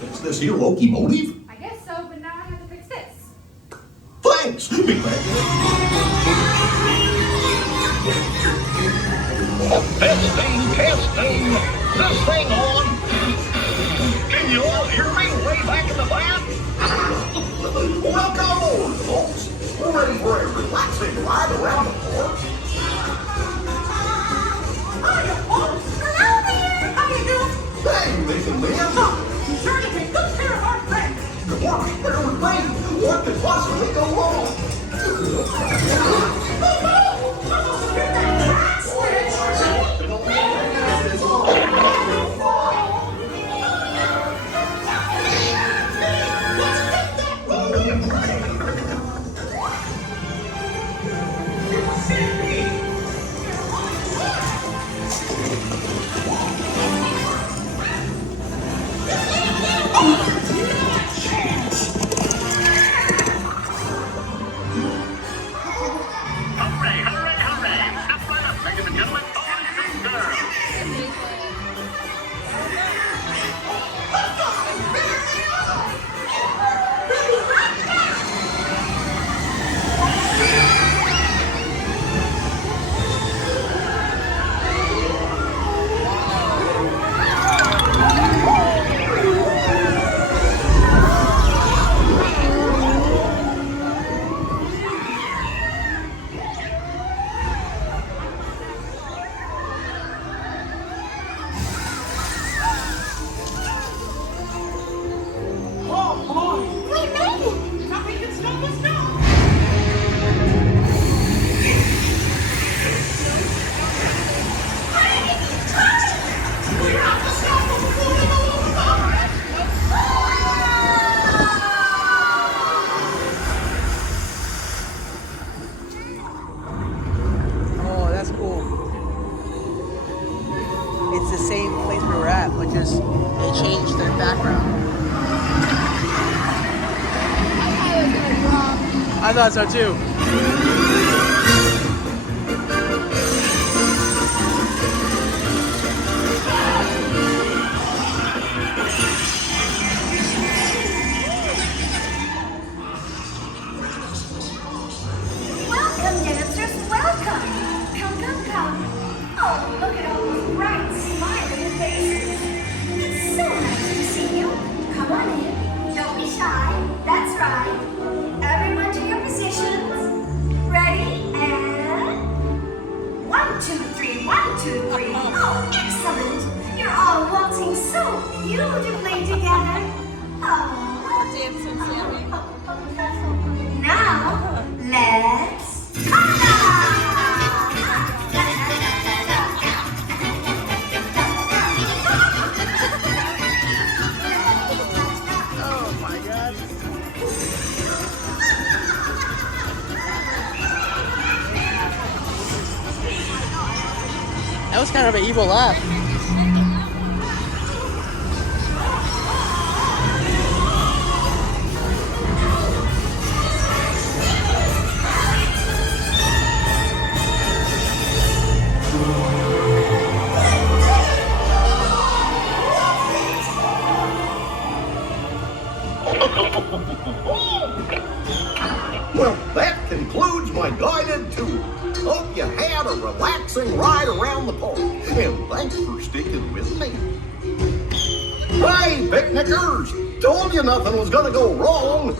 Fix this here locomotive? I guess so, but now I have to fix this. Thanks. Be back. Testing. This thing on. Can you all hear me way back in the van? Welcome aboard, folks. We're ready for a relaxing ride around the park. Hiya, folks. Hello there. How you doing? Hey, Miss and Lynn. Be sure to take good care of our friends. The park's better with me. What could possibly go wrong? It's the same place we were at, but just they changed their background. I thought so too. Welcome, dancers. Welcome. Come. Oh, look at all those bright, smiling faces. It's so nice to see you. Come on in. Don't be shy. That's right. Everyone to your positions. Ready? And 1, 2, 3. 1, 2, 3. Oh, excellent. You're all waltzing so beautifully together. Oh, Dancing, Sammy. now let's conga! Oh my god. That was kind of an evil laugh. Well, that concludes my guided tour. Hope you had a relaxing ride around the park, and thanks for sticking with me. Hey, picnickers! Told you nothing was gonna go wrong.